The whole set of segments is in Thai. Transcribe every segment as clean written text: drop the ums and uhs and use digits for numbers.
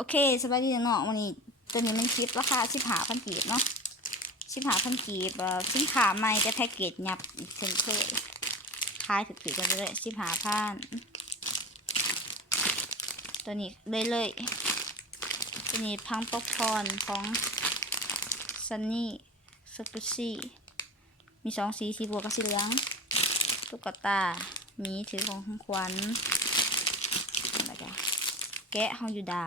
โอเคสบายดีเนาะวันนี้ตัวนี้มันคลิปราคา15,000 กีบเนาะ15,000 กีบสินค้าใหม่แต่แพ็กเกจยับอีกเช่นเคยขายถูกๆกันเลย15,000ตัวนี้เลยตัวนี้พังป๊อปคอร์นของซันนี่สกุชี่มี2 สีบวกกับสีเหลืองตุ๊กตามีถือของขวัญอะไรกันแกะฮองยูดา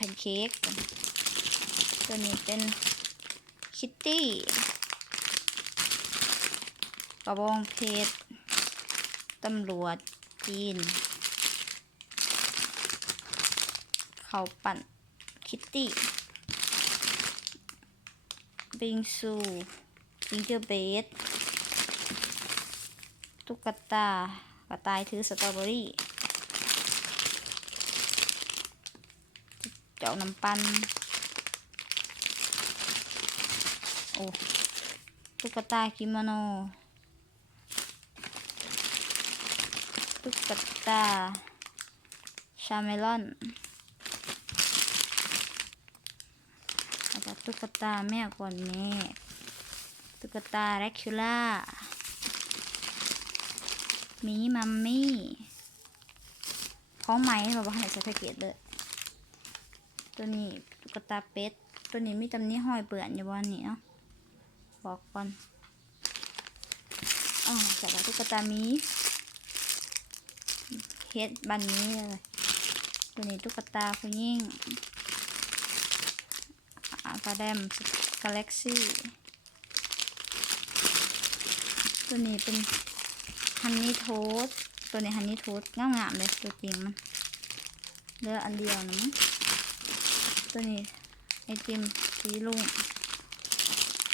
แพนเค้กตัวนี้เป็นคิตตี้กระบองเพชรตำรวจจีนเขาปั่นคิตตี้บิงซูจิงเจอร์เบสตุ๊กตากระต่ายถือสตรอเบอรี่เจ้าน้ำปั้นโอ้ตุ๊กตากิโมโนตุ๊กตาชาเมลอนแล้วก็ตุ๊กตาแม่ก่อนแม่ตุ๊กตาแรคคิล่ามีมัมมี่ของไหมเราบอกให้ใส่แพ็กเกจเลยตัวนี้ตุ๊กตาเป็ดตัวนี้มีตำหนิห้อยเปื่อนอยู่บนนี้เนาะบอกก่อนใส่ตุ๊กตามีเฮ็ดบันนี้เลยตัวนี้ตุ๊กตาผู้หญิงกาแดมกาแล็กซี่ตัวนี้เป็นฮันนี่โทสตัวนี้ฮันนี่โทสงามๆเลยตัวจริงมันเหลืออันเดียวนะมั้งตัวนี้ไอติมสีลุง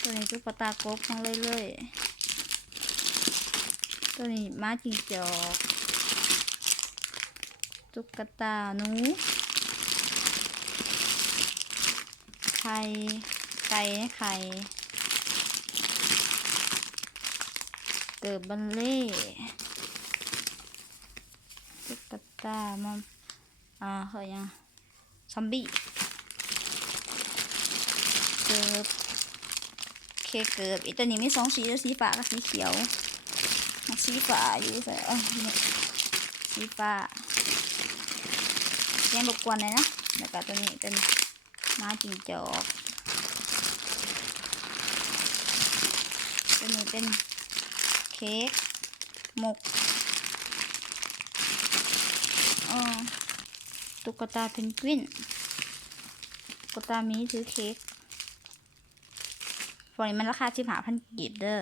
ตัวนี้ตุ๊กตากบทั้งเลยตัวนี้ม้าจิงจอกตุ๊กตาหนูไข่ไข่เกิดบัลเล่ตุ๊กตามันเฮ้ยยังซอมบี้เกิดเคเกิดอีตัวนี้มี2 สีสีฟ้ากับสีเขียวสีฟ้าอยู่ใส่สีฟ้ายังรบกวนเลยนะแล้วก็ตัวนี้เป็นม้าจิงจอกตัวนี้เป็นเค้กหมกตุ๊กตาเพนกวินตุ๊กตามีถือเค้กฝั่งนี้มันราคา15,000 กีบเด้อ